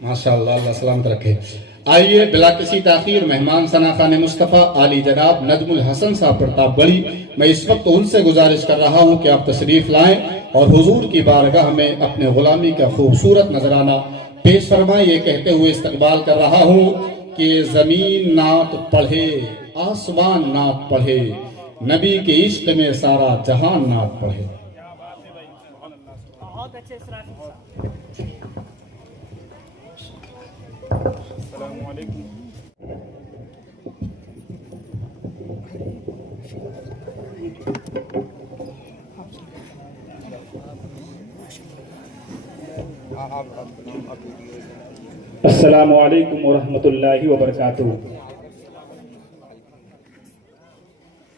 ماشاءاللہ، اللہ سلامت رکھے۔ آئیے بلا کسی تاخیر مہمان ثناخان مصطفیٰ عالی جناب نجم الحسن صاحب پرتاپ گڑھی، میں اس وقت ان سے گزارش کر رہا ہوں کہ آپ تشریف لائیں اور حضور کی بارگاہ میں اپنے غلامی کا خوبصورت نذرانہ پیش فرمائیں۔ یہ کہتے ہوئے استقبال کر رہا ہوں کہ زمین نعت پڑھے، آسمان نعت پڑھے، نبی کے عشق میں سارا جہان نعت پڑھے۔ بہت اچھے السلام علیکم۔ السلام علیکم ورحمۃ اللہ وبرکاتہ۔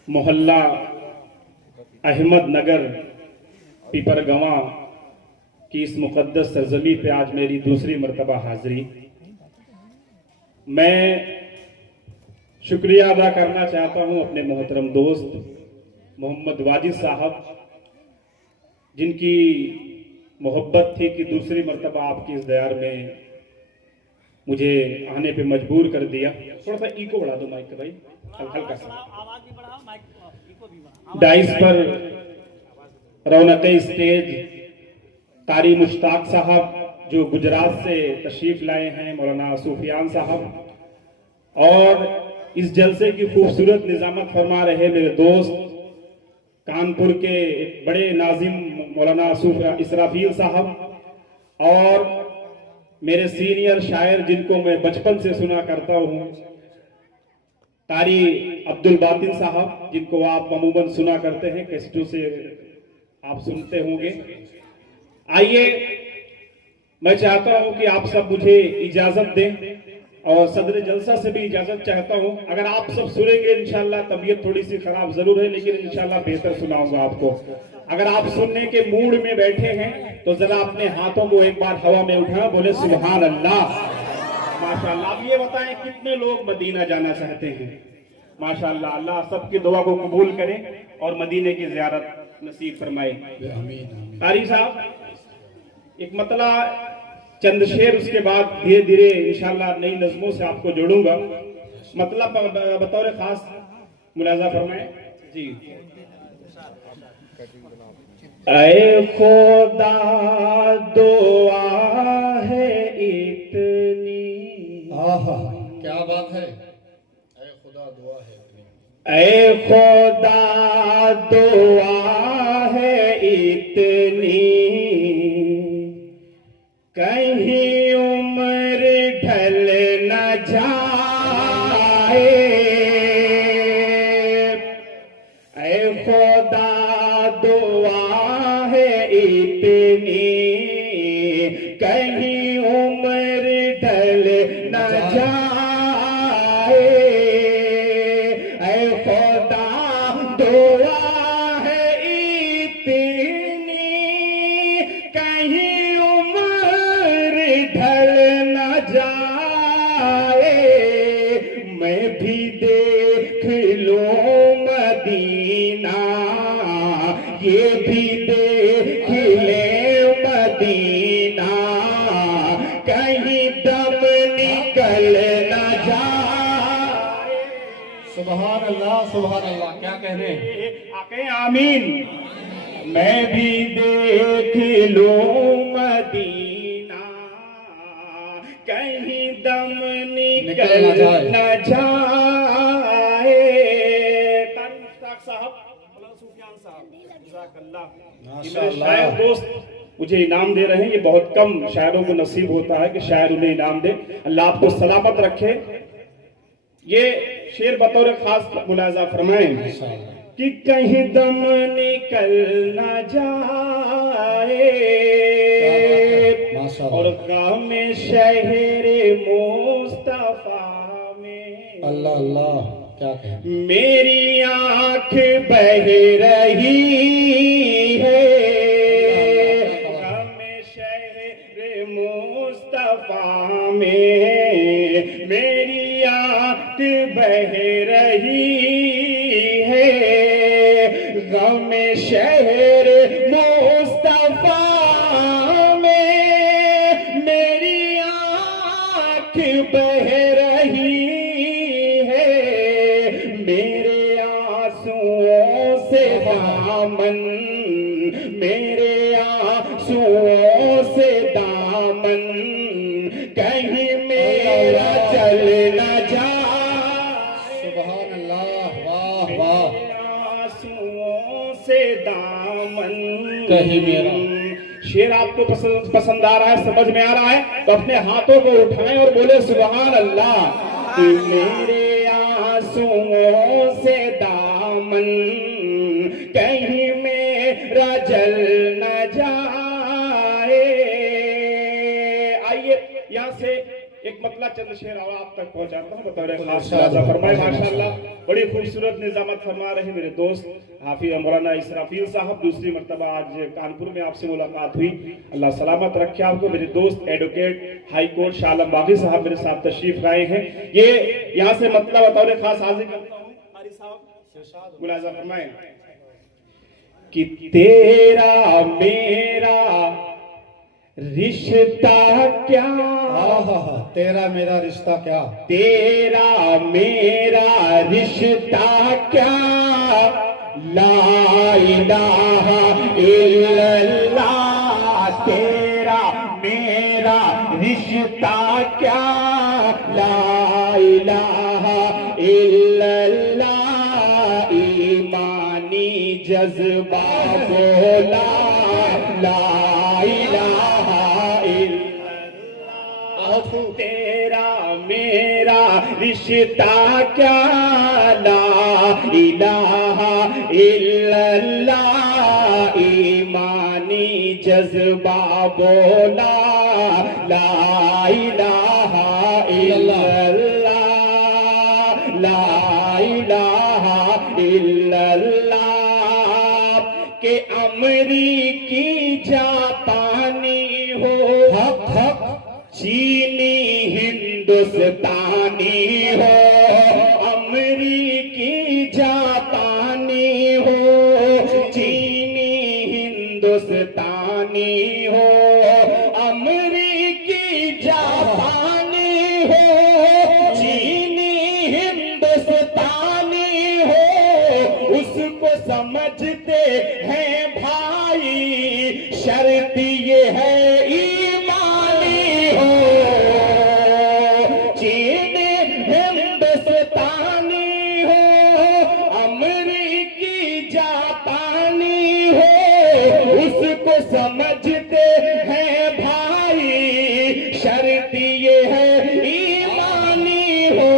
محلہ احمد نگر پیپر گواں کی اس مقدس سرزمین پہ آج میری دوسری مرتبہ حاضری۔ میں شکریہ ادا کرنا چاہتا ہوں اپنے محترم دوست محمد واجد صاحب، جن کی محبت تھی کہ دوسری مرتبہ آپ کی اس دیار میں مجھے آنے پہ مجبور کر دیا۔ تھوڑا سا ایکو بڑھا دو مائک بھائی، ہلکا سا ڈائس پر رونق اسٹیج قاری مشتاق صاحب جو گجرات سے تشریف لائے ہیں، مولانا سفیان صاحب، اور اس جلسے کی خوبصورت نظامت فرما رہے میرے دوست کانپور کے ایک بڑے ناظم مولانا اسرافیل صاحب، اور میرے سینئر شاعر جن کو میں بچپن سے سنا کرتا ہوں قاری عبدالباطن صاحب، جن کو آپ عموماً سنا کرتے ہیں، کیسٹوں سے آپ سنتے ہوں گے۔ آئیے میں چاہتا ہوں کہ آپ سب مجھے اجازت دیں، اور صدر جلسہ سے بھی اجازت چاہتا ہوں۔ اگر آپ سب سنیں گے انشاءاللہ، طبیعت تھوڑی سی خراب ضرور ہے لیکن انشاءاللہ بہتر سناؤں گا آپ کو۔ اگر آپ سننے کے موڈ میں بیٹھے ہیں تو ذرا اپنے ہاتھوں کو ایک بار ہوا میں اٹھا، بولے سبحان اللہ۔ ماشاءاللہ۔ آپ یہ بتائیں کتنے لوگ مدینہ جانا چاہتے ہیں؟ ماشاءاللہ، اللہ سب کی دعا کو قبول کرے اور مدینے کی زیارت نصیب فرمائے۔ قاری صاحب ایک مطلع چند شعر، اس کے بعد دھیرے دھیرے انشاءاللہ نئی نظموں سے آپ کو جوڑوں گا۔ مطلب بطور خاص ملاحظہ فرمائیں جی۔ اے خدا دعا ہے اتنی، کیا بات ہے، اے خدا دعا ہے اتنی، اے خدا دعا ہے اتنی، کہیں عمر ڈھل نہ جائے، اے خدا دعا ہے اتنی، کہیں عمر ڈھل نہ جائے، اے خدا دعا ہے اتنی، کہیں عمر ڈھل نہ جائے، میں بھی دیکھ لوں مدینہ، یہ بھی دیکھ لے مدینہ، کہیں دم نکل نہ جائے۔ سبحان اللہ، سبحان اللہ، کیا کہہ رہے ہیں؟ آقا آمین۔ میں بھی دیکھ لوں مدینہ، کہیں دم نکل نہ جائے۔ قاری مشتاق صاحب، مولانا سفیان صاحب، جزاک اللہ۔ میرے شاعر دوست مجھے انعام دے رہے ہیں، یہ بہت کم شاعروں کو نصیب ہوتا ہے کہ شاعر انہیں انعام دے۔ اللہ آپ کو سلامت رکھے۔ یہ شعر بطور خاص ملاحظہ فرمائیں کہ کہیں دم نکل نہ جائے، اور غم شہر مصطفیٰ میں، اللہ اللہ، کیا کہیں، میری آنکھ بہ رہی ہے، غم شہر مصطفیٰ میں میری آنکھ بہ رہی ہے، غم شہر مصطفیٰ میں میری दामन कहीं मेरा चल न जाए। सुभान अल्लाह, वाह वाह। आंसुओं से दामन कहीं मेरा। शेर आपको पसंद आ रहा है, समझ में आ रहा है, तो अपने हाथों को उठाएं और बोले सुभान अल्लाह। कि मेरे आंसुओं से दामन कहीं मेरा जल न जाए। आइए यहाँ से एक मतला चंद शेर आप तक पहुंचाता हूँ, बतौर खास फरमाए। माशाअल्लाह बड़ी खूबसूरत निजामत फरमा रहे मेरे दोस्त हाफिज मौलाना इसराफील साहब। दूसरी मर्तबा आज कानपुर में आपसे मुलाकात हुई, अल्लाह सलामत रखे आपको। मेरे दोस्त advocate high court Shah Alam बागी साहब मेरे साथ तशरीफ लाए हैं। ये यहाँ से मतलब बतौर खास हाजिर करता हूँ, कारी साहब मुलाजा फरमाए। कि तेरा मेरा रिश्ता क्या, तेरा मेरा रिश्ता क्या, तेरा मेरा रिश्ता क्या, ला इलाहा इल्लल्लाह। तेरा मेरा रिश्ता क्या, ला इलाहा इल्लल्लाह। ईमानी जज्बा बोला ला इलाहा इल्लल्लाह। तेरा मेरा रिश्ता क्या, ला इलाहा इल्लल्लाह। ईमानी जज्बा बोला ला इलाहा इल्लल्लाह, ला इलाहा इल्लल्लाह। के अमरीकी जापानी हो, हक हक, चीनी हिंदुस्तानी हो, अमरीकी जापानी हो, चीनी हिंदुस्तानी हो, अमरीकी जापानी हो, चीनी हिंदुस्तानी हो, उसको समझते हैं भाई, शर्त ये है ईमानी हो। चीनी हिंदुस्तानी हो, अमरीकी जापानी हो, उसको समझते हैं भाई, शर्त ये है ईमानी हो।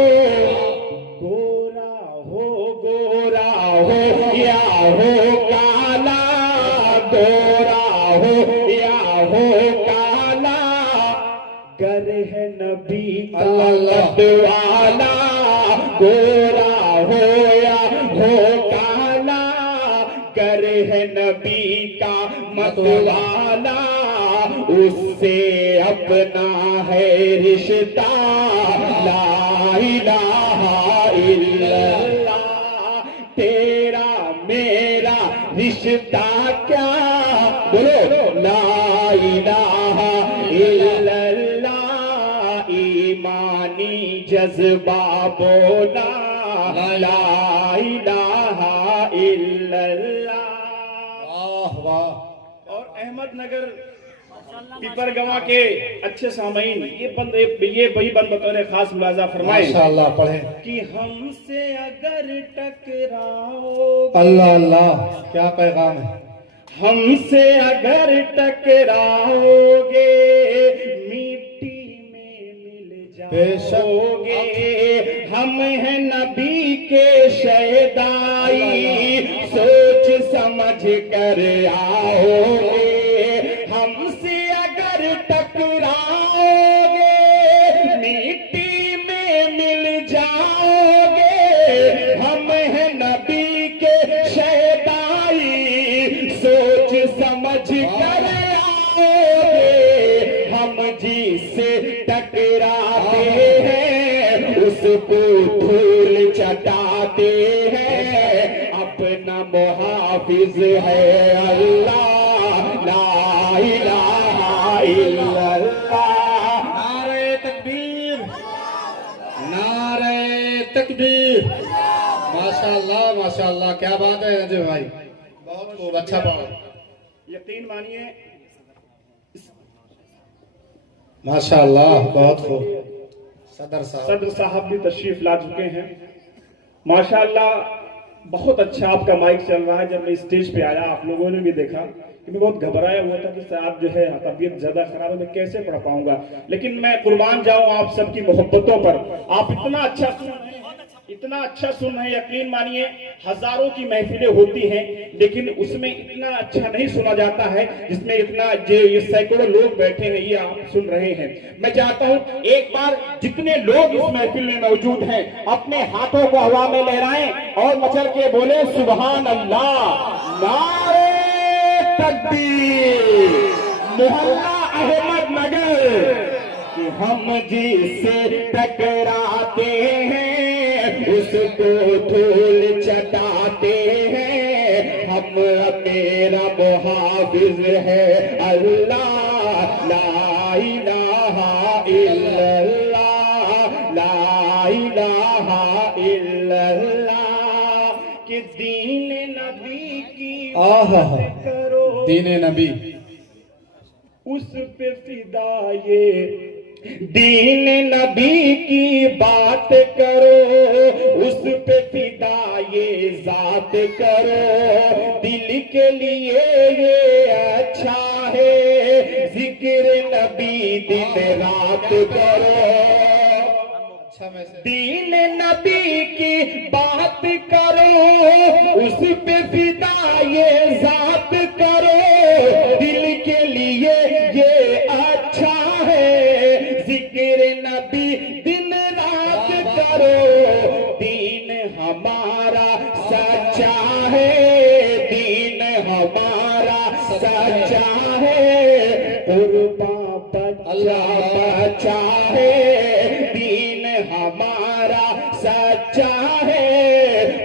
गोरा हो या हो काला, गोरा हो या हो काला, गर है नबी का मतवाला। गोरा हो या हो काला, गर है नबी का मतवाला, उससे अपना है रिश्ता ला इलाहा इल्लल्लाह। तेरा मेरा रिश्ता क्या, बोलो ला इलाहा इल्लल्लाह। ईमानी जज्बा बोला ला इलाहा इल्लल्लाह। वाह वाह। और अहमदनगर पिपरगवा के अच्छे सामईन ये वही बंद बतौर खास मुलाजा फरमाए माशाअल्लाह पढ़े। कि हमसे अगर टकराओ, अल्लाह अल्लाह, क्या पैगाम है। हमसे अगर टकराओगे, मिट्टी में मिल जाओगे। हम हैं नबी के शहदाई, सोच समझ कर आओगे। हमसे अगर टकराओगे, मिट्टी में मिल जाओगे। हम हैं नबी के शहदाई, सोच समझ कर आओगे। हम जिससे टकराते हैं, उसको धूल चटाते हैं। अपना मुहाफिज है अल्लाह, ला इलाहा इल्लल्लाह। नारे तकबीर, नारे तकबीर। माशाअल्लाह माशाअल्लाह, क्या बात है अजय भाई, बहुत खूब, अच्छा पढ़ा। यकीन मानिए माशाअल्लाह, बहुत खूब। सदर साहब सदर साहब भी तशरीफ ला चुके हैं। माशाअल्लाह बहुत अच्छा आपका माइक चल रहा है। जब मैं स्टेज पे आया आप लोगों ने भी देखा कि मैं बहुत घबराया हुआ था कि साहब जो है तबीयत ज्यादा खराब है, मैं कैसे पढ़ पाऊंगा, लेकिन मैं कुर्बान जाऊं आप सबकी मोहब्बतों पर। आप इतना अच्छा सुन रहे हैं, इतना अच्छा सुन रहे हैं, यकीन मानिए हजारों की महफिलें होती हैं लेकिन उसमें इतना अच्छा नहीं सुना जाता है जिसमें इतना ये सैकड़ों लोग बैठे हैं, ये आप सुन रहे हैं। मैं चाहता हूं एक बार जितने लोग इस महफिल में मौजूद हैं अपने हाथों को हवा में लहराएं और मचल के बोले सुभान अल्लाह, नारे तकबीर। मोहल्ला अहमदनगर कि हम जिससे टकराते हैं उसको धूल चटाते हैं। हम मेरा मुहाफिज है अल्लाह, ला इलाहा इल्लल्लाह, ला इलाहा इल्लल्लाह। कि दीन नबी की बात करो, दीन नबी उस पे फिदा ये। दीन नबी की बात करो, उस पे फिदा ये जात करो। दिल के लिए ये अच्छा है जिक्र नबी दिन रात करो। दीन नबी की बात करो, उस पे फिदा ये जात करो। दिल के लिए ये अच्छा है जिक्र नबी दिन रात करो। दीन हमारा सच्चा है, दीन हमारा सच्चा है। कुर्बान बच्चा बच्चा है, दीन हमारा सच्चा है।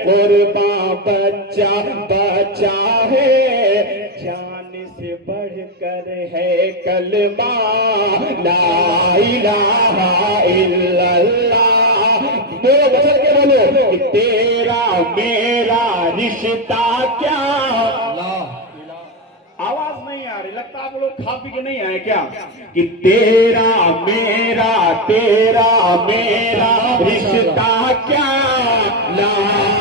कुर्बान बच्चा बच्चा है, जान से बढ़कर है कलमा, ला इलाहा इल्लल्लाह। मेरे बचन के बोलो कि तेरा मेरा रिश्ता क्या। आवाज नहीं आ रही, लगता आप लोग खा पी के नहीं आए क्या। कि तेरा मेरा रिश्ता क्या, ला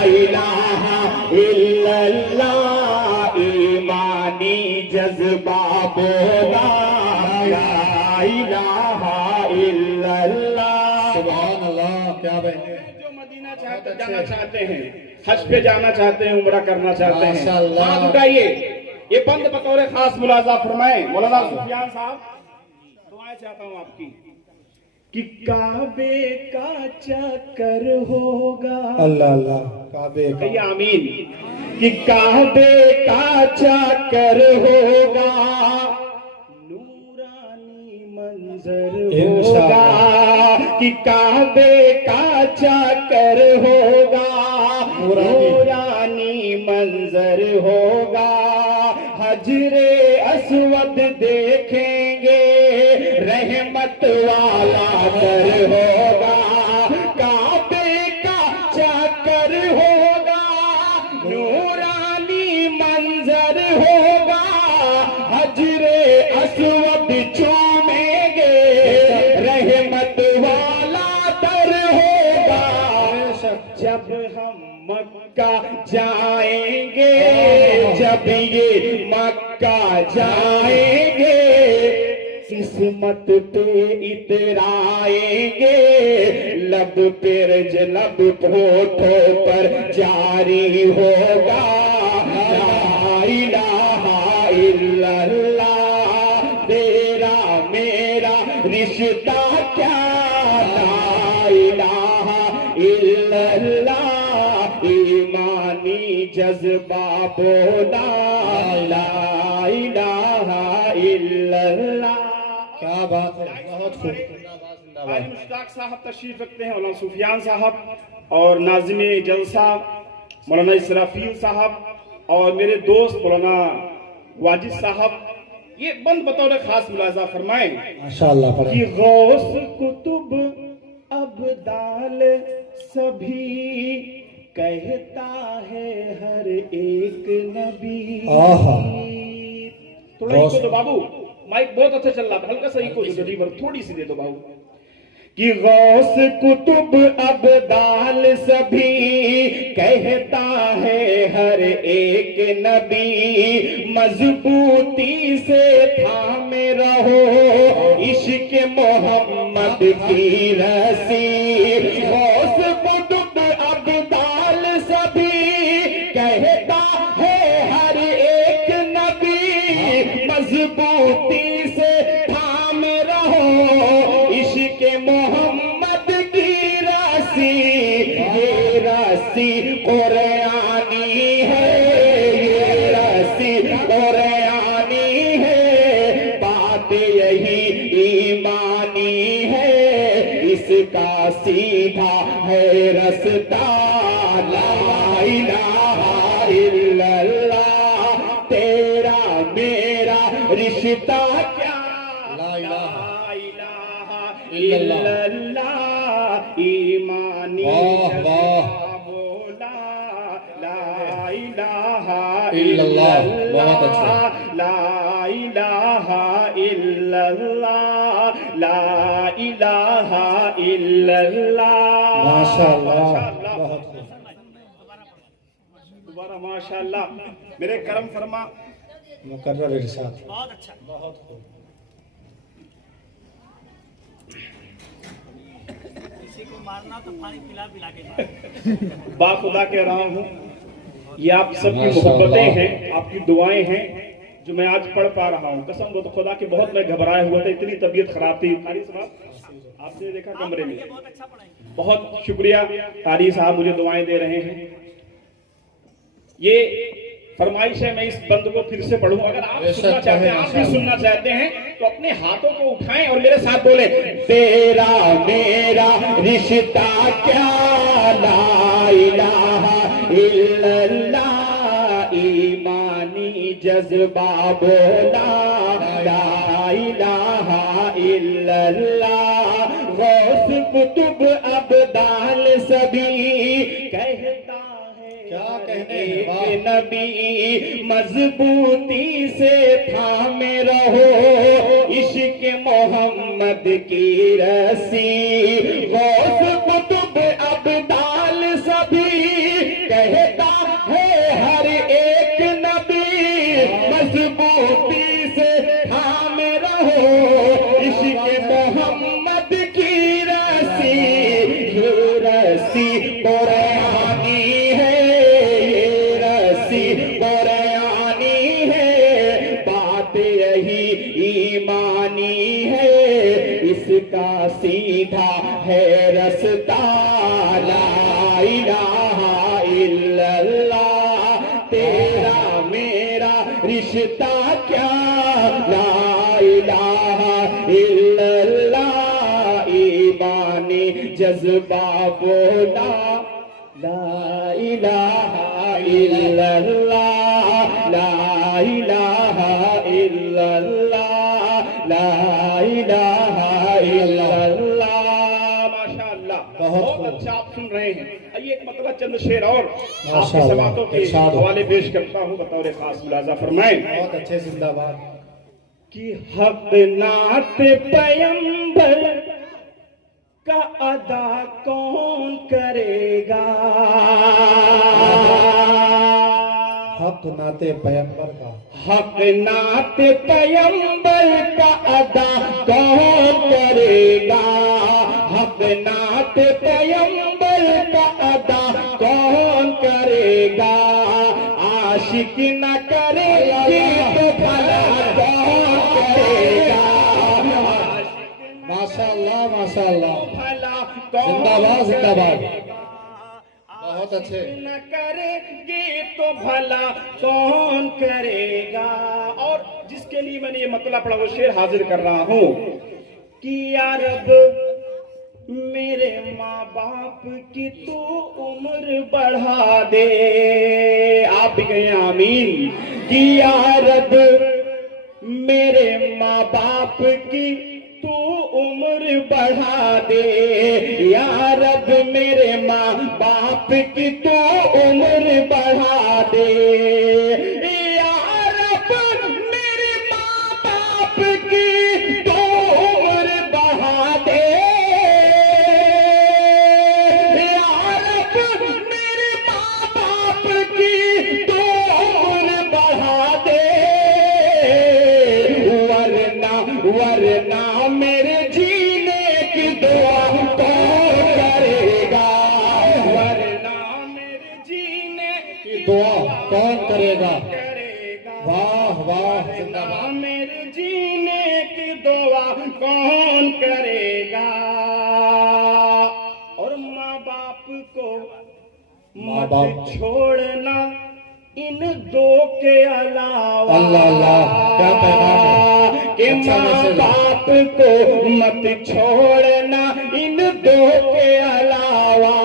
इलाहा इल्लल्लाह। ईमानी जज्बा बोला, ला इलाहा इल्लल्लाह। सुभान अल्लाह, क्या बहने जो मदीना जाना चाहते हैं, हज पे जाना चाहते हैं, उम्रा करना चाहते हैं, माशाअल्लाह। हाथ उठाइए। ये बंद बतौर खास मुलाजा फरमाएं मौलाना सुफियान साहब। दुआएं चाहता हूं आपकी कि काबे का चक्कर होगा, अल्लाह अल्लाह, काबे का कहिए आमीन। कि काबे का चक्कर होगा, नूरानी मंजर होगा। कि काबे का चक्कर होगा, नूरानी मंजर होगा। हजरे अस्वद देखेंगे, रहमत वाला दर होगा। काबे का चक्कर होगा, नूरानी मंजर होगा। हजरे अस्वद चूमेंगे, रहमत वाला दर होगा। जब हम मक्का जाएंगे, जब ये मक्का जाएंगे, किस्मत पे इतराएंगे। लब पर लब होठों पर जारी होगा, ला इलाहा इल्लल्लाह। तेरा मेरा रिश्ता क्या, ला इलाहा इल्लल्लाह। ईमानी जज्बा बोला, ला इलाहा इल्लल्लाह। क्या बात है, बहुत खूब। आज मुश्ताक साहब तशरीफ रखते हैं, मौलाना सुफियान साहब और नाज़िमे जलसा मौलाना इसराफील साहब और मेरे दोस्त मौलाना वाजिद साहब। ये बंद बतौर खास मुलाजा फरमाएं माशाअल्लाह। कि गौस कुतुब अब्दाल सभी कहता है हर एक नबी। आहा। थोड़ा इसको तो बाबू माइक बहुत अच्छा चल रहा था, हल्का सा इको दे दो, रिवर्ब थोड़ी सी दे दो बाबू। कि गौस कुतुब अब्दाल सभी कहता है हर एक नबी, मजबूती से थामे रहो इश्क मोहम्मद की रस्सी। गौस कुतुब अब्दाल सभी कहता है हर एक नबी, मजबूती से थामे रहो इश्क मोहम्मद की रस्सी। ये रस्सी कुरानी है, ये रस्सी कुरानी है, बात यही ईमानी है, इसका सीधा है रास्ता। ला इलाहा इल्लल्लाह, तेरा मेरा रिश्ता क्या, ला इलाहा इल्लल्लाह, ईमानी वाह वाह, बोला ला इलाहा इल्लल्लाह, बहुत अच्छा। ला इलाहा इल्लल्लाह, ला इलाहा इल्लल्लाह। माशाअल्लाह, बहुत खूब। दोबारा माशाअल्लाह। मेरे करम फरमा मुकर्रर इरशाद। बहुत अच्छा। बहुत खूब। किसी को मारना तो पानी पिला पिला के मारना। बाखुदा कह रहा हूँ, ये आप सबकी माशाअल्लाह। मोहब्बतें हैं, आपकी दुआएं हैं जो मैं आज पढ़ पा रहा हूँ। कसम तो खुदा की बहुत मैं घबराया हुआ था, इतनी तबीयत खराब थी। कारी साहब आपने देखा कमरे में, बहुत अच्छा पढ़ाएंगे। बहुत शुक्रिया। कारी साहब मुझे दुआएं दे रहे हैं। ये फरमाइश है, मैं इस बंद को फिर से पढ़ूं। अगर आप सुनना चाहते हैं, आप भी सुनना चाहते हैं, तो अपने हाथों को उठाएं और मेरे साथ बोले, तेरा मेरा रिश्ता क्या, ला इलाहा इल्लल्लाह, ईमानी जज्बा बोला ला इलाहा इल्लल्लाह। गौस कुतुब अब्दाल सभी कहता क्या कहने हैं, एक वाह। नबी, मजबूती से थामे रहो इश्क मोहम्मद की रस्सी। गौस कुतुब अब्दाल सभी कहता है हर एक नबी, मजबूती से थामे रहो इश्क मोहम्मद की रस्सी। ये रस्सी कुरानी है, कुरानी है, बात यही ईमानी है, इसका सीधा है रास्ता। ला इलाहा इल्लल्लाह, तेरा मेरा रिश्ता क्या, ला इलाहा इल्लल्लाह, ईमानी जज्बा बोला ला इलाहा इल्लल्लाह, ला इलाहा इल्लल्लाह, ला इलाहा इल्लल्लाह। माशाअल्लाह, बहुत अच्छा आप सुन रहे हैं। आइए एक मतलब चंद शेर और आपकी माशाअल्लाह, समातों के इरशाद हो। हवाले पेश करता हूँ, बतौर खास मुलाजा फरमाएं। बहुत अच्छे, जिंदाबाद। कि हक नात पैगंबर का अदा कौन करेगा, हक नाते पैगंबर का, हक नात पैगंबर का अदा कौन करेगा, हक नात पैगंबर का अदा कौन करेगा। आशिक न करेगी तो भला कौन करेगा, माशाअल्लाह माशाअल्लाह, भला कौन जिंदाबाद जिंदाबाद, करेगा। बहुत अच्छे। न करेगी तो भला कौन करेगा। और जिसके लिए मैंने ये मतलब पढ़ा वो शेर हाजिर कर रहा हूँ कि या रब मेरे माँ बाप की तू उम्र बढ़ा दे। आप भी कहें आमीन। कि या रब मेरे माँ बाप की तू उम्र बढ़ा दे, या रब मेरे माँ बाप की तू उम्र बढ़ा दे, या रब मेरे माँ बाप मत छोड़ना इन दो के अलावा। अल्लाह अल्लाह, क्या पैगाम है। कि अच्छा माँ मैसेज है। बाप को मत छोड़ना इन दो के अलावा।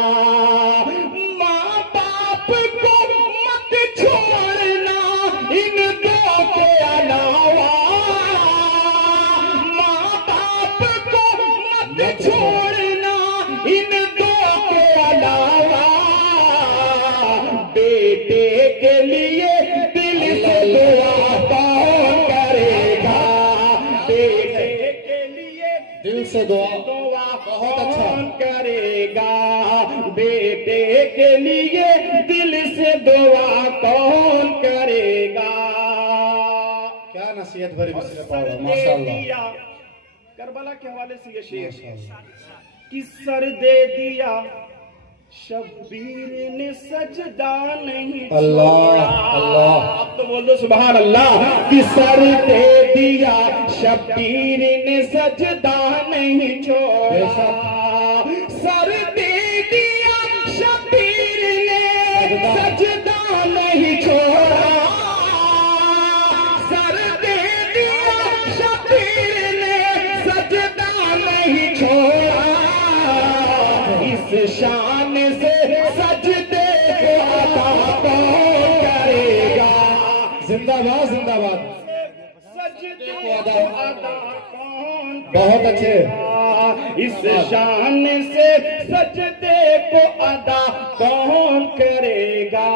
माँ बाप को मत छोड़ना इन दो के अलावा। माँ बाप को मत छोड़ना इन दो के अलावा। बेटे के लिए दिल से दुआ कौन करेगा। बेटे के लिए दिल से दुआ। दुआ बहुत अच्छा। कौन करेगा। बेटे के लिए दिल से दुआ कौन करेगा। क्या नसीहत भरी और मिसरे सर पढ़ा, दे माशाअल्लाह दिया, करबला के हवाले से ये शेर माशाअल्लाह। कि सर दे दिया शब्बीर ने सजदा नहीं अल्लाह, छोड़ा। अल्लाह। अब तो बोल दो सुभान अल्लाह। कि सर दे दिया शब्बीर ने सजदा नहीं छोड़ा। सर दे दिया शब्बीर ने सजदा नहीं छोड़ा। सर दे दिया शब्बीर ने सजदा नहीं छोड़ा। इस शान से सजदे को अता कौन करेगा। जिंदाबाद जिंदाबाद। सजदे को अता कौन बहुत अच्छे। करेगा। इस शान से सजदे को अदा कौन करेगा।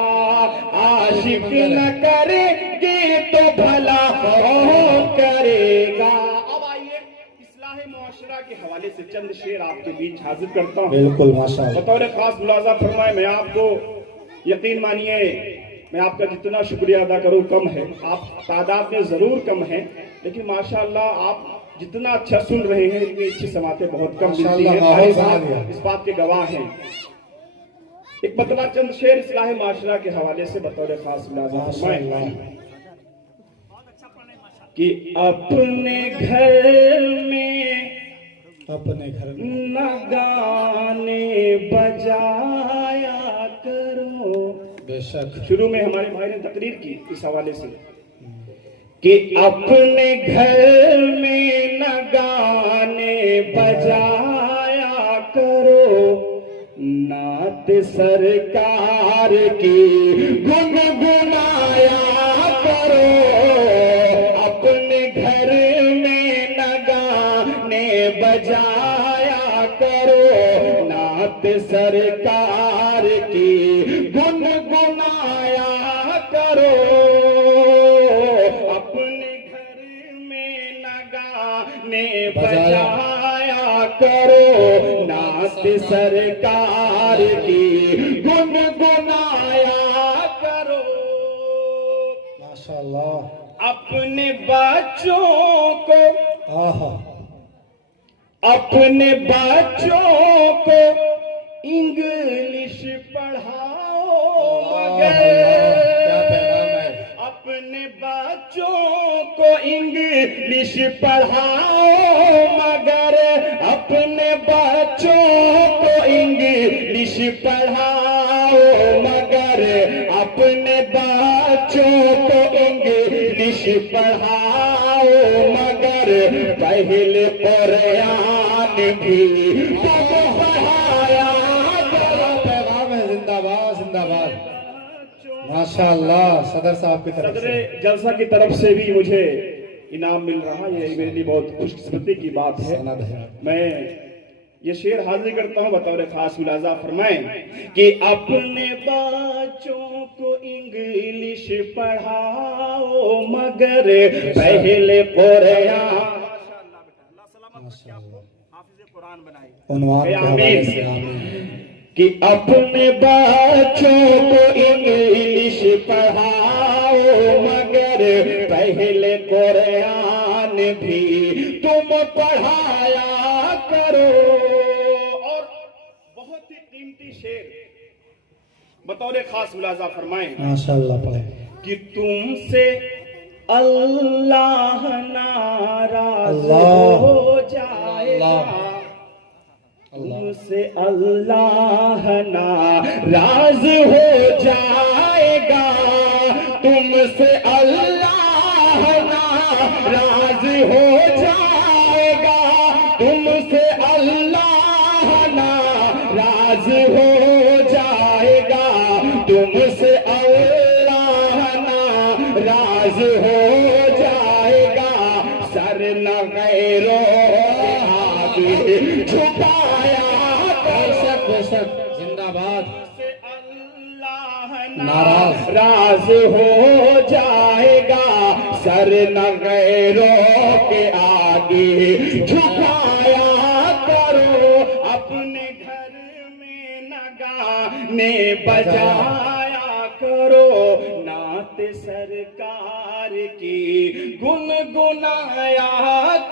आशिक न करेंगे तो भला कौन करेगा। अब आइए इस्लाह मुआशरा के हवाले से चंद शेर आपके बीच हाजिर करता हूँ। बिल्कुल माशाअल्लाह। बतौर खास मुलाजा फरमाए, मैं आपको यकीन मानिए मैं आपका जितना शुक्रिया अदा करूं कम है। आप तादाद में जरूर कम हैं, लेकिन माशाअल्लाह आप जितना अच्छा सुन रहे हैं इतनी अच्छी समातें बहुत कम मिलती माशाअल्लाह, हैं। माहौल भाई बना साहब दिया। इस बात के गवाह हैं। एक मतलब चंद शेर इस्लाह माशरा के हवाले से बतौर खास मुलाजा फरमाए माशाअल्लाह। बहुत अच्छा पढ़े माशाल्लाह। कि अपने घर में अपने घर में न गाने बजाया करो। बेशक। शुरू में हमारे भाई ने तकरीर की इस हवाले से कि अपने घर में न गाने बजाया करो। नात सरकार की गुनगुनाया करो। अपने घर में न गाने बजाया करो। नात सरकार की गुनगुनाया करो। अपने घर में न गाने बजाया करो। नात सरकार की गुनगुनाया करो। माशाअल्लाह। अपने बच्चों को आहा। अपने बच्चों को इंग्लिश पढ़ाओ मगर। क्या पैगाम है। अपने बच्चों को इंग्लिश पढ़ाओ मगर। अपने बच्चों को इंग्लिश पढ़ाओ मगर। अपने बच्चों को इंग्लिश पढ़ाओ मगर। पहले कुरान भी तुम पढ़ाया करो। पैगाम है। जिंदाबाद जिंदाबाद। माशाअल्लाह। सदर साहब की तरफ सदर से जलसा की तरफ से भी मुझे इनाम मिल रहा है। ये मेरे लिए बहुत खुशकिस्मती की बात है। सनद है। मैं ये शेर हाजिर करता हूँ बतौर खास मुलाजा फरमाएं कि अपने बच्चों को इंग्लिश पढ़ाओ मगर पहले कुरान। कुरान बनाए उन्वान के हवाले आमीन। से आमीन। कि अपने बच्चों को इंग्लिश पढ़ाओ मगर पहले कुरान भी तुम पढ़ाया करो। और बहुत ही कीमती शेर बतौर खास मुलाजा फरमाएं माशाअल्लाह पढ़े। कि तुमसे अल्लाह नाराज अल्लाह। हो जाएगा। تم سے اللہ ناراض ہو جائے گا، تم سے اللہ ناراض ہو جائے گا، تم سے اللہ ناراض ہو جائے گا، تم سے اللہ ناراض ہو جائے گا، سر نہ غیروں کے آگے جھکایا بے شک زندہ باد ناراض راز ہو جائے گا، سر نہ غیروں کے آگے جھکایا کرو، اپنے گھر میں نہ گانے بجایا کرو، نعت سرکار کی گنگنایا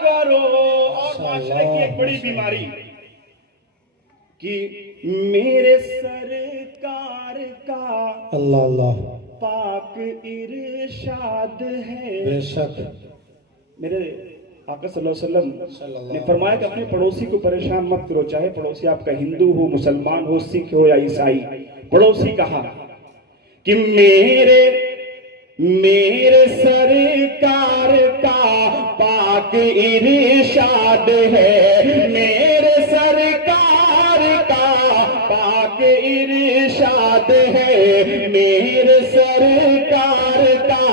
کرو۔ اور معاشرے کی ایک بڑی بیماری کہ میرے سرکار کا اللہ اللہ پاک ارشاد ہے۔ بے شک میرے آقا صلی اللہ علیہ وسلم نے فرمایا کہ اپنے پڑوسی کو پریشان مت کرو، چاہے پڑوسی آپ کا ہندو ہو، مسلمان ہو، سکھ ہو یا عیسائی۔ پڑوسی کہا کہ میرے سرکار کا پاک ارشاد ہے، میرے سرکار کا پاک ارشاد ہے، میرے سرکار کا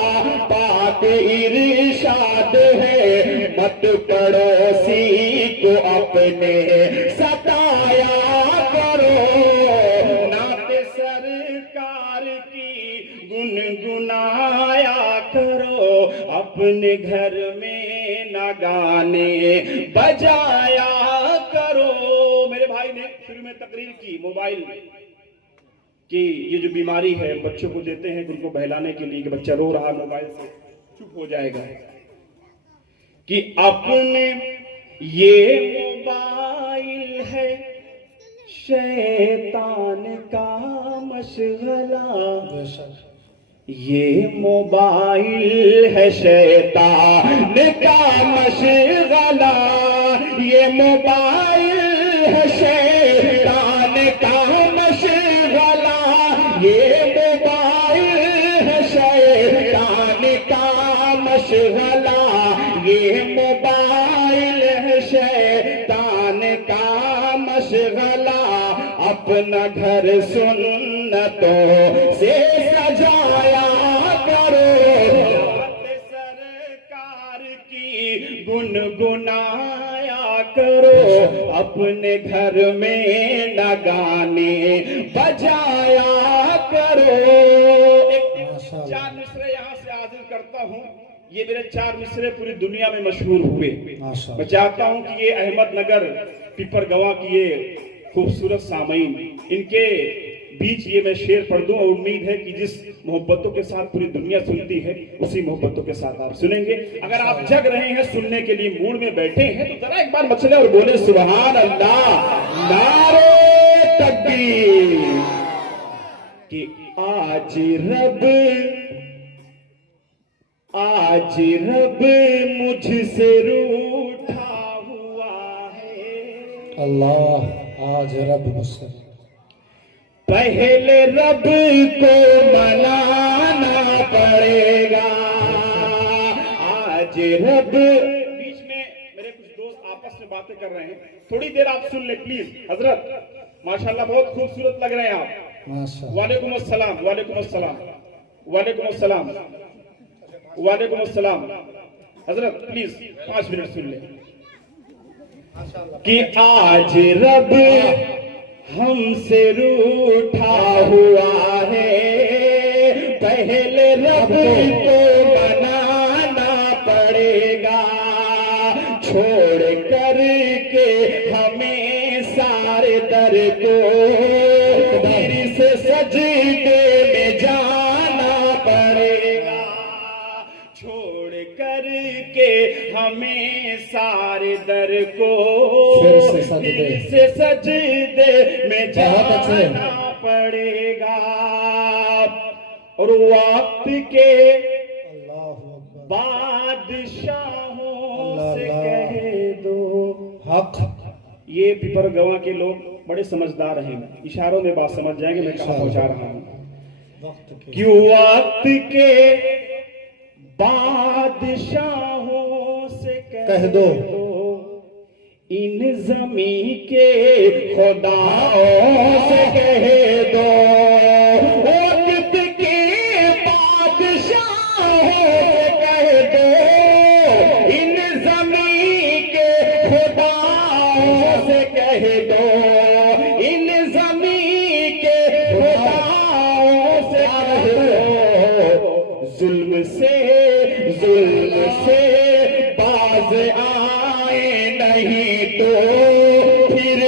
پاک ارشاد ہے، مت پڑوسی کو اپنے ستایا کرو، نعت سرکار کی گنگنایا کرو، اپنے گھر میں نہ گانے بجایا کرو۔ میرے بھائی نے شروع میں تقریر کی موبائل کہ یہ جو بیماری ہے بچوں کو دیتے ہیں ان کو بہلانے کے لیے کہ بچہ رو رہا موبائل سے چپ ہو جائے گا، کہ اپنے یہ موبائل ہے شیطان کا مشغلہ، یہ موبائل ہے شیطان کا مشغلہ، یہ موبائل ہے شیطان کا مشغلہ، یہ موبائل ہے شیطان کا مشغلہ، یہ موبائل ہے شیطان کا مشغلہ، اپنا گھر سنتوں سے سجایا کرو، سرکار کی گنگنایا کرو، اپنے گھر میں نہ گانے بجایا کرو۔ چار مصرے یہاں سے حاضر کرتا ہوں، یہ میرے چار مصرے پوری دنیا میں مشہور ہوئے۔ میں چاہتا ہوں کہ یہ احمد نگر پیپر گواہ کی یہ خوبصورت سامعین ان کے بیچ یہ میں شعر پڑھ دوں، اور امید ہے کہ جس محبتوں کے ساتھ پوری دنیا سنتی ہے اسی محبتوں کے ساتھ آپ سنیں گے۔ اگر آپ جگ رہے ہیں، سننے کے لیے موڈ میں بیٹھے ہیں تو ذرا ایک بار مچلے اور بولے سبحان اللہ، نعرہ تکبیر، کہ آج رب مجھ سے روٹھا ہوا ہے، اللہ آج رب مجھ سے، پہلے رب کو منانا پڑے گا، آج رب۔ بیچ میں میرے کچھ دوست آپس میں باتیں کر رہے ہیں، تھوڑی دیر آپ سن لیں پلیز۔ حضرت ماشاءاللہ بہت خوبصورت لگ رہے ہیں آپ، ماشاءاللہ، وعلیکم السلام، وعلیکم السلام، وعلیکم السلام، وعلیکم السلام۔ حضرت پلیز 5 منٹ سن لیں کہ آج رب ہم سے روٹھا ہوا ہے، پہلے رب کو منانا پڑے گا، چھوڑ کر کے ہمیں سارے در کو دیر سے سجدے میں جانا پڑے گا، چھوڑ کر کے ہمیں سارے در کو دیر سے سجدے میں جانا پڑے گا، اور وقت کے بادشاہوں سے کہہ دو، حق ये पिपर गवा के लोग बड़े समझदार हैं, इशारों में बात समझ जाएंगे मैं कहाँ पहुंचा रहा हूँ। कि वक्त के बादशाहों से कह दो इन ज़मीं के खुदाओं से कह दो, वक्त के बादशाहों से कह दो इन ज़मीं के खुदाओं से कह दो, इन ज़मीं के खुदाओं से कह दो, जुल्म से बाज आए नहीं तो फिर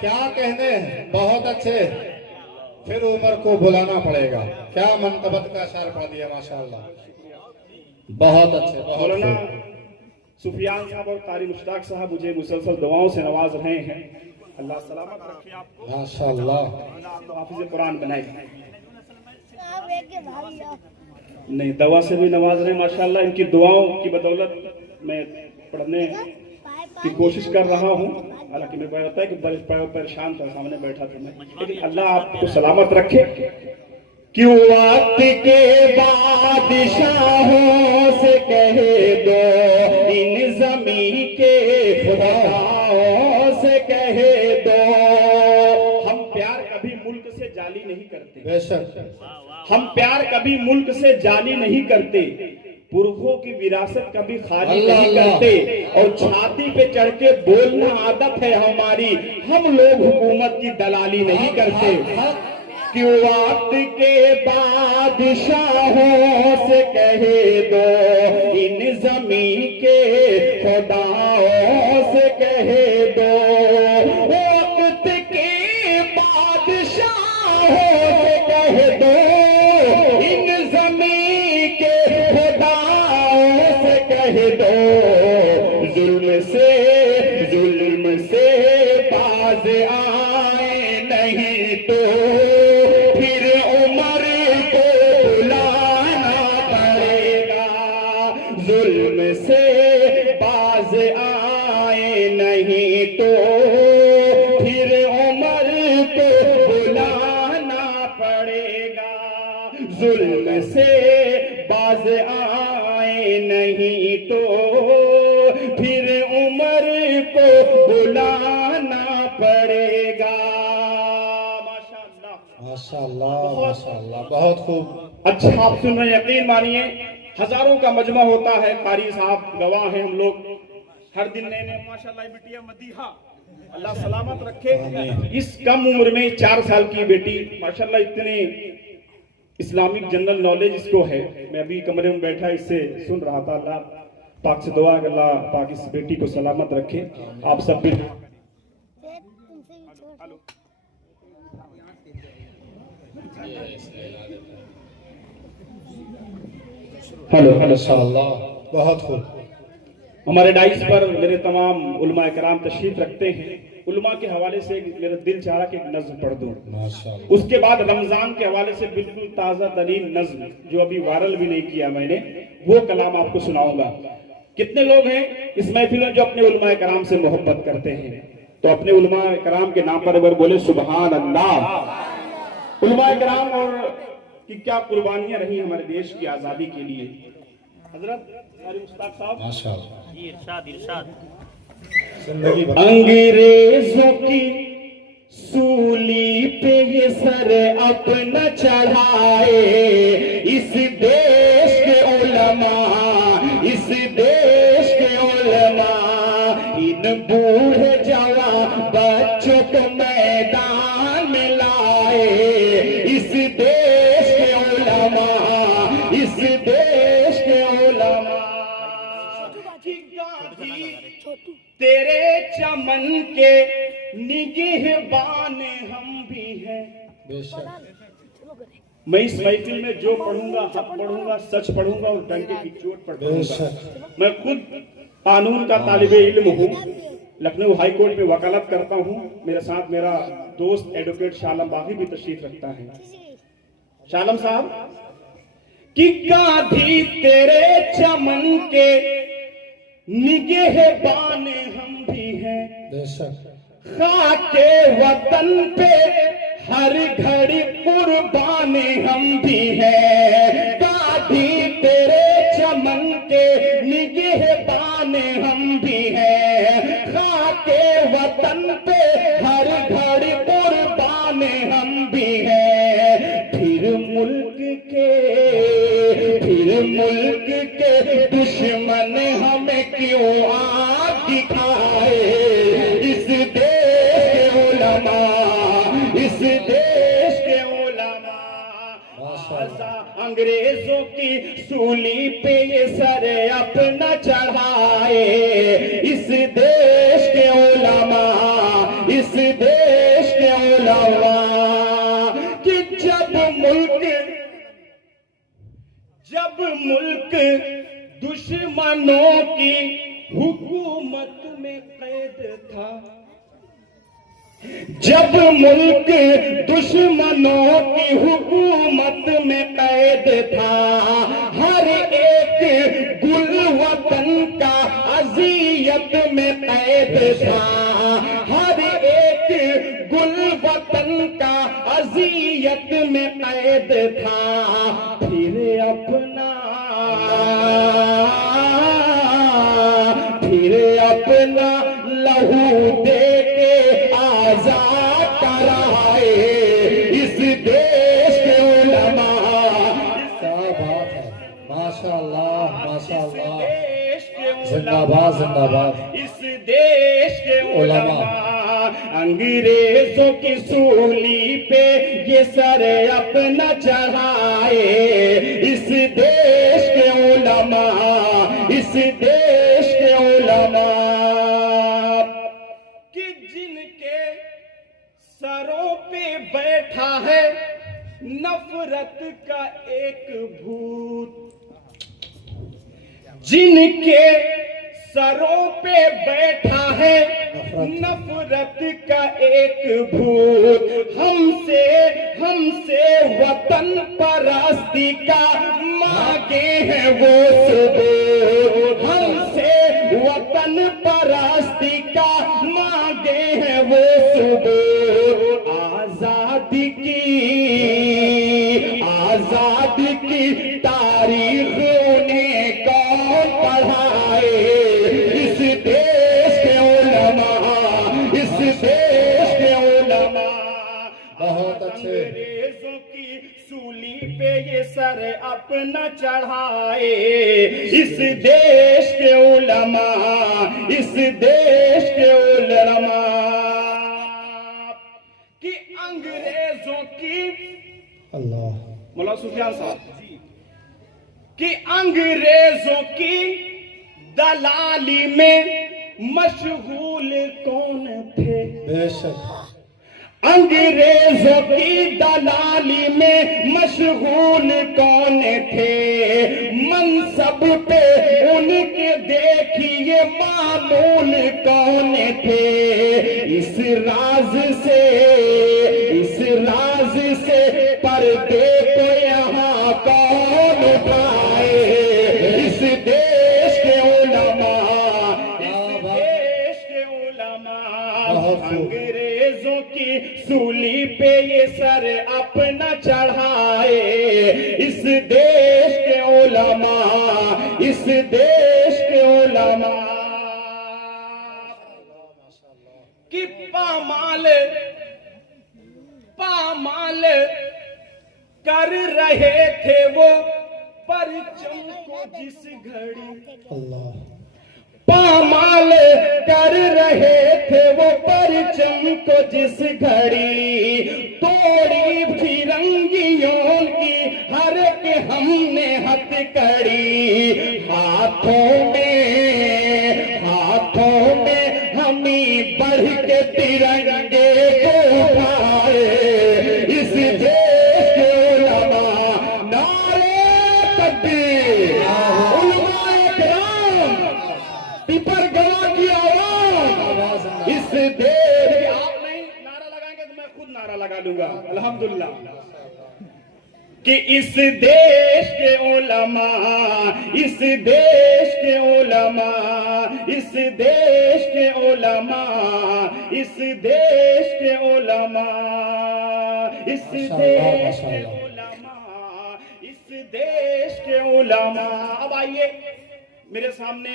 क्या कहने हैं, बहुत अच्छे, फिर उमर को बुलाना पड़ेगा। क्या मनकबत का अशार पढ़ दिया माशाअल्लाह, बहुत अच्छे, बहुत मौलाना खूब। सुफियान साहब और कारी मुश्ताक साहब मुझे मुसलसल दुआओं से नवाज रहे हैं। अल्लाह सलामत रखे आपको, माशाअल्लाह। आपको हाफिज कुरान बनाए। नहीं, दवा से भी नवाज रहे माशाअल्लाह। इनकी दुआओं की बदौलत मैं पढ़ने की कोशिश कर रहा हूँ। हालांकि मैं कहता है कि परेशान था, सामने बैठा था मैं, लेकिन अल्लाह आपको सलामत रखे। कि वक्त के बादशाहों से कह दो इन ज़मीं के खुदाओं से कह दो, हम प्यार कभी मुल्क से जाली नहीं करते, बेशक हम प्यार कभी मुल्क से जाली नहीं करते, पुरखों की विरासत कभी खाली नहीं करते, और छाती पे चढ़ के बोलना आदत है हमारी, हम लोग हुकूमत की दलाली नहीं करते। कि वक्त के बादशाहों से कह दो इन ज़मीं के खुदाओं से कह दो, वक्त के बादशाहों से कह दो इन ज़मीं के खुदाओं से कह दो, जुल्म से बाज आए नहीं तो फिर उमर को बुलाना पड़ेगा, जुल्म से बाज आए नहीं तो फिर उमर को बुलाना पड़ेगा, जुल्म से बाज आए नहीं तो फिर उमर को बुलाना पड़ेगा। माशाअल्लाह माशाअल्लाह माशाअल्लाह, बहुत खूब। अच्छा, आप सुन रहे हैं, यकीन मानिए हजारों का मजमा होता है, कारी साहब गवाह हैं, हम लोग हर दिन नए नए माशाअल्लाह बिटिया मदीहा अल्लाह सलामत रखे। इस कम उम्र में 4 साल की बेटी माशाअल्लाह, इतने इस्लामिक जनरल नॉलेज इसको है। मैं अभी कमरे में बैठा इससे सुन रहा था। अल्लाह पाक से दुआ है अल्लाह पाक इस बेटी को सलामत रखे। आप सब भी हेलो माशाअल्लाह, बहुत खूब। हमारे डाइस पर मेरे तमाम उलमा कराम तशरीफ रखते हैं। उलमा के हवाले से मेरा दिल चाह रहा कि एक नज्म पढ़ दूं। माशाअल्लाह, उसके बाद रमजान के हवाले से बिल्कुल ताजा तरीन नज्म जो अभी वायरल भी नहीं किया मैंने, वो कलाम आपको सुनाऊंगा। कितने लोग हैं इस महफिल में जो अपने उलमा कराम से मोहब्बत करते हैं? तो अपने उलमा कराम के नाम पर अगर बोले सुबहान अल्लाह। उलमा कराम और की क्या कुर्बानियां रही हमारे देश की आजादी के लिए। हजरत मुश्ताक साहब माशाअल्लाह, जी इरशाद इरशाद। जिंदगी भर अंग्रेजों की सूली पे ये सर अपना चढ़ाए, इस देश के उलमा, इस देश के उलमा, इन बूढ़े जवान बच्चों को मैदान में लाए, इस देश के उलमा, इस देश के उलमा। तेरे चमन के निगहबान हम भी हैं। बेशक मैं इस महफिल में जो पढ़ूंगा, हक पढ़ूंगा, सच पढ़ूंगा और डंके की चोट पर पढ़ूंगा। मैं खुद कानून का तालिबे इल्म हूँ, लखनऊ हाई कोर्ट में वकालत करता हूँ। मेरे साथ मेरा दोस्त एडवोकेट शालम बागी भी तशरीफ रखता है। शालम साहब कि गांधी तेरे चमन के निगहबान हम भी हैं, بے شک खाके वतन पे हर घड़ी कुर्बान हम भी हैं, दाढ़ी तेरे चमन के निगहबान हम भी हैं, खाके वतन पे हर घड़ी कुर्बान हम भी हैं। फिर मुल्क के दुश्मन हमें क्यों आग दिखाए, इस देश के उलमा, इस देश के उलमा अंग्रेजों की सूली पे ये सर अपना चढ़ाए, इस देश के उलमा, इस देश के उलमा कि जब मुल्क दुश्मनों की हुकूमत में कैद था, जब मुल्क दुश्मनों की हुकूमत में कैद था, हर एक गुल वतन का अज़ियत में कैद था, हर एक गुल वतन का अज़ियत में कैद था। फिर अपना लहू दे के आजाद कराए, इस देश के उलमा। کیا بات ہے، ماشاءاللہ ماشاءاللہ، زندہ زندہ باد زندہ باد اس دیش کے علماء انگریزوں کی سولی پہ یہ سر اپنا چڑھائے، اس دیش کے علماء، اس دیش کے علماء کہ جن کے سروں پہ بیٹھا ہے نفرت کا ایک بھوت، جن کے سروں پہ بیٹھا ہے نفرت کا ایک بھوت، ہم سے وطن پرستی کا مانگے ہیں وہ ثبوت، ہم سے وطن پرستی کا مانگے ہیں وہ ثبوت، آزادی کی تاریخ انہیں کون پڑھائے، اس دیش کے علماء، اس دیش کے علماء۔ بہت اچھے۔ انگریزوں کی سولی پہ یہ سر اپنا چڑھائے، اس دیش کے علماء، اس دیش کے علماء کہ انگریزوں کی اللہ مولانا سفیان صاحب کہ انگریزوں کی دلالی میں مشغول کون تھے، بے شک انگریزوں کی دلالی میں مشغول کون تھے، منصب پہ ان کے دیکھیے معمول کون تھے، اس راز سے پردے کو یہاں کون اٹھائے، اس دیش کے علماء، اس دیش کے علماء انگریزوں کی سولی پہ یہ سر اپنا چڑھائے، اس دیش کے علماء، اس دیش کے علماء کی پامال کر رہے تھے وہ پرچم کو جس گھڑی، اللہ پامال کر رہے تھے وہ پرچم کو جس گھڑی، توڑی فرنگیوں کی ہر ایک ہم نے ہتھ کڑی، ہاتھوں میں ہمیں بڑھ کے ترنگے کو اٹھائے، اس دیش کے علماء نعرے تکبیر، علماء اکرام، پیپر گواہ کی آواز، اس دیش آپ نہیں نعرہ لگائیں گے تو میں خود نعرہ لگا لوں گا، الحمدللہ کہ اس دیش کے علماء، اس دیش کے علماء، اس دیش کے علماء، اس دیش کے علماء، اس دیش کے علماء، اس دیش کے علماء۔ اب آئیے میرے سامنے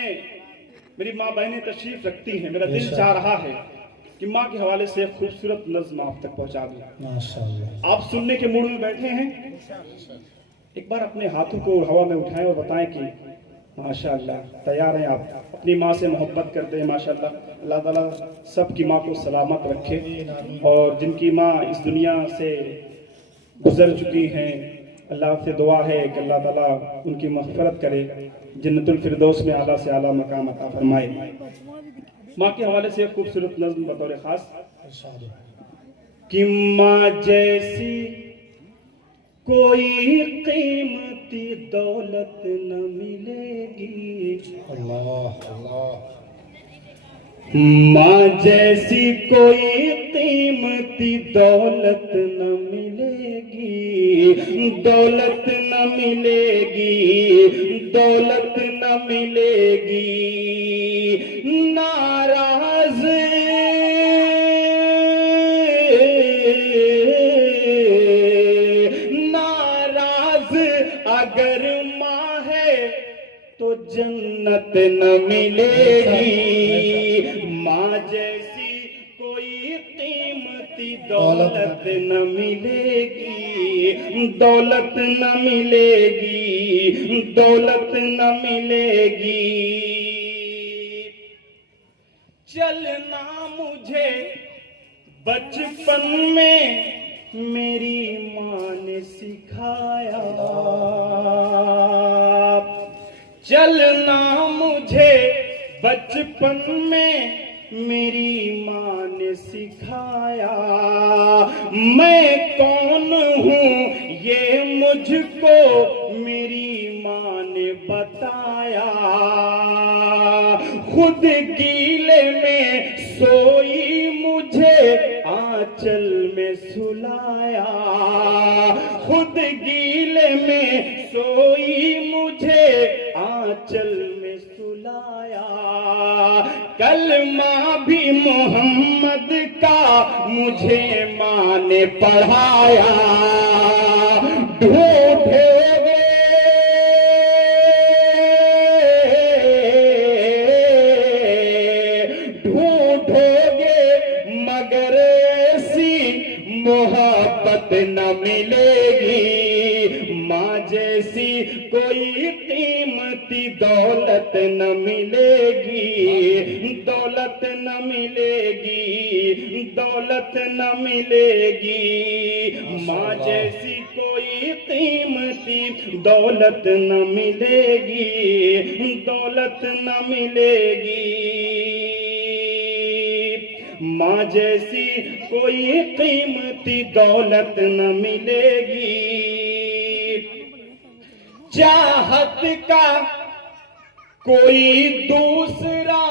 میری ماں بہنیں تشریف رکھتی ہیں، میرا دل چاہ رہا ہے کہ ماں کے حوالے سے ایک خوبصورت نظم آپ تک پہنچا دوں۔ آپ سننے کے موڈ میں بیٹھے ہیں؟ ایک بار اپنے ہاتھوں کو ہوا میں اٹھائیں اور بتائیں کہ ماشاءاللہ تیار ہیں آپ، اپنی ماں سے محبت کرتے ہیں ماشاءاللہ۔ اللہ تعالیٰ سب کی ماں کو سلامت رکھے، اور جن کی ماں اس دنیا سے گزر چکی ہیں اللہ سے دعا ہے کہ اللہ تعالیٰ ان کی مغفرت کرے، جنت الفردوس میں اعلیٰ سے اعلیٰ مقام عطا فرمائے۔ ماں کے حوالے سے ایک خوبصورت نظم بطور خاص کہ ماں جیسی کوئی قیمتی دولت نہ ملے گی، ماں جیسی کوئی قیمتی دولت نہ ملے گی، دولت نہ ملے گی، دولت نہ ملے گی۔ ناراض اگر ماں ہے تو جنت نہ ملے گی، ماں جیسی کوئی قیمتی دولت نہ ملے گی، دولت نہ ملے گی، دولت نہ ملے گی۔ چلنا مجھے بچپن میں میری ماں نے سکھایا، چلنا مجھے بچپن میں میری ماں نے سکھایا، میں کون ہوں یہ مجھ کو میری ماں نے بتایا، خود گیلے میں سوئی مجھے آنچل میں سلایا، خود گیلے میں سوئی مجھے آنچل میں سلایا، کلمہ بھی محمد کا مجھے ماں نے پڑھایا، ڈھونڈے محبت نہ ملے گی، ماں جیسی کوئی قیمتی دولت نہ ملے گی، دولت نہ ملے گی، دولت نہ ملے گی، ماں جیسی کوئی قیمتی دولت نہ ملے گی، دولت نہ ملے گی، ماں جیسی کوئی قیمتی دولت نہ ملے گی، چاہت کا کوئی دوسرا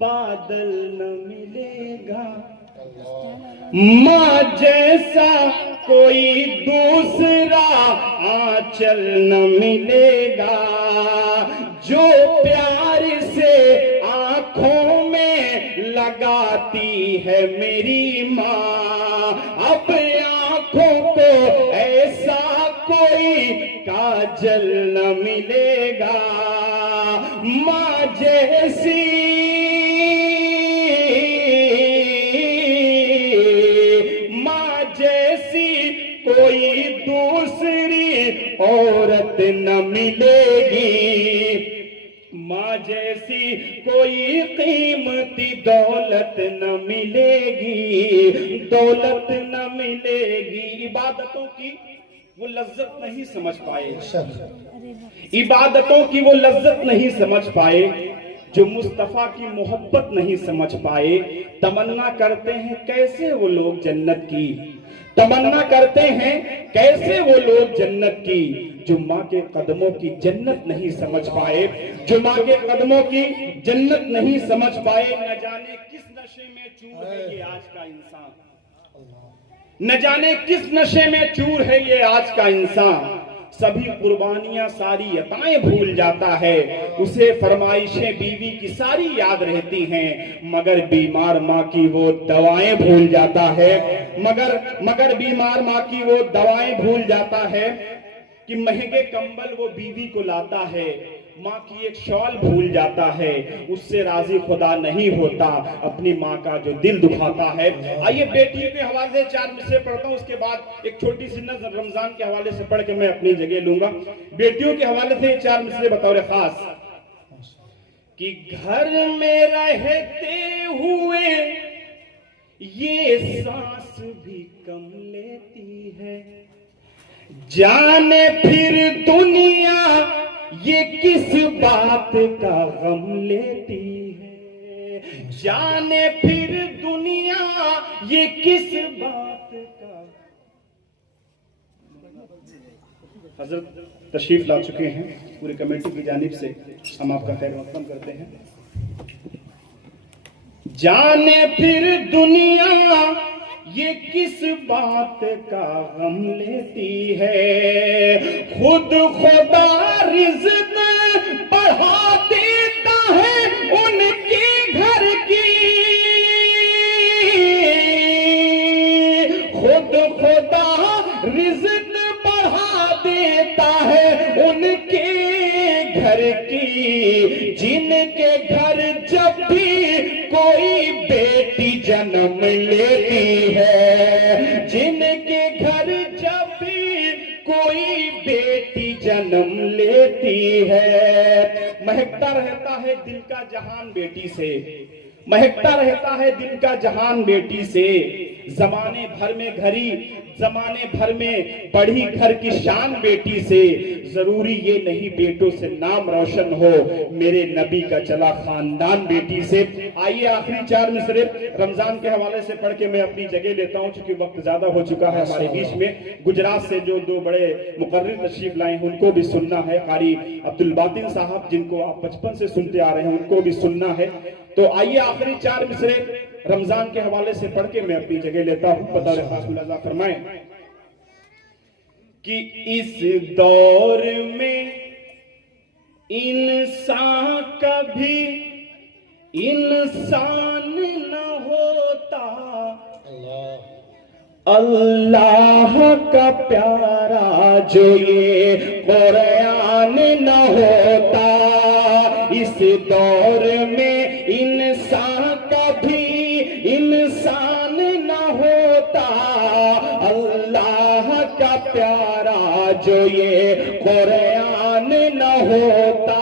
بادل نہ ملے گا، ماں جیسا کوئی دوسرا آنچل نہ ملے گا، جو پیار سے آنکھوں میں لگاتی ہے میری ماں، اب آنکھوں کو ایسا کوئی کاجل نہ ملے گا، ماں جیسی کوئی دوسری عورت نہ ملے گی، ماں جیسی کوئی قیمتی دولت نہ ملے گی، دولت نہ ملے گی۔ عبادتوں کی وہ لذت نہیں سمجھ پائے، عبادتوں کی وہ لذت نہیں سمجھ پائے، جو مصطفیٰ کی محبت نہیں سمجھ پائے، تمنا کرتے ہیں کیسے وہ لوگ جنت کی، تمنا کرتے ہیں کیسے وہ لوگ جنت کی، جو ماں کے قدموں کی جنت نہیں سمجھ پائے، جو ماں کے قدموں کی جنت نہیں سمجھ پائے، نہ جانے کس نشے میں چور ہے یہ آج کا انسان، न जाने किस नशे में चूर है ये आज का इंसान, सभी कुर्बानियां सारी अताएं भूल जाता है, उसे फरमाइशें बीवी की सारी याद रहती हैं, मगर बीमार माँ की वो दवाएं भूल जाता है, मगर बीमार माँ की वो दवाएं भूल जाता है कि महंगे कंबल वो बीवी को लाता है, माँ की एक शॉल भूल जाता है, उससे राजी खुदा नहीं होता, अपनी माँ का जो दिल दुखाता है। आइए बेटियों के हवाले से 4 मिसरे पढ़ता हूँ, उसके बाद एक छोटी सी नज़र रमजान के हवाले से पढ़ के मैं अपनी जगह लूंगा। बेटियों के हवाले से 4 मिसरे बतौर खास कि घर में रहते हुए ये सांस भी कम लेती है, जाने फिर दुनिया ये किस बात का गम लेती है, जाने फिर दुनिया ये किस बात का। हजरत तशरीफ ला चुके हैं, पूरी कमेटी की जानिब से हम आपका खैर मक़दम करते हैं। जाने फिर दुनिया ये किस बात का गम लेती है, खुद खुदा रिज़्क़ बढ़ा देता है उनके घर की, खुद खुदा रिज़्क़ बढ़ा देता है उनके घर की, जिनके घर जब भी कोई बेटी जन्म लेती है, जिनके घर जब भी कोई बेटी जन्म लेती है, महकता रहता है दिल का जहान बेटी से, महकता रहता है दिल का जहान बेटी से, जमाने भर में घरी, जमाने भर में बढ़ी घर की शान बेटी से, जरूरी ये नहीं बेटों से नाम रोशन हो, मेरे नबी का चला खानदान बेटी से। आइए आखिरी 4 मिसरे रमजान के हवाले से पढ़ के मैं अपनी जगह लेता हूं, चूंकि वक्त ज्यादा हो चुका है हमारे बीच में। गुजरात से जो 2 बड़े मुकर्रिर तशरीफ लाए हैं उनको भी सुनना है, कारी अब्दुल बातिन साहब जिनको आप बचपन से सुनते आ रहे हैं उनको भी सुनना है। तो आइए आखिरी 4 मिसरे रमजान के हवाले से पढ़ के मैं अपनी जगह लेता हूं। बतौर खास मुलाजा फरमाएं कि इस दौर में इंसान कभी इंसान न होता, अल्लाह का प्यारा जो ये कुरान न होता, इस दौर में इंसान कभी इंसान न होता, अल्लाह का प्यारा जो ये कुरान न होता,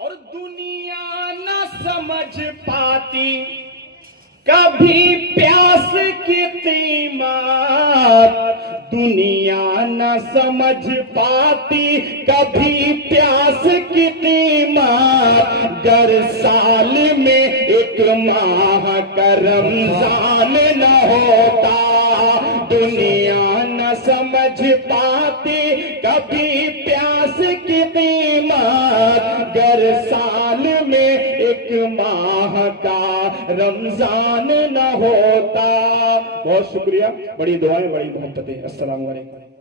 और दुनिया न समझ पाती कभी प्यास की कीमत, दुनिया न समझ पाती कभी प्यास की कीमत, गर साल में एक माह का रमजान न होता, दुनिया न समझ पाती कभी प्यास की कीमत, गर साल में एक माह का रमजान न होता। बहुत शुक्रिया, बड़ी दुआएं, बड़ी मोहब्बतें। अस्सलाम वालेकुम।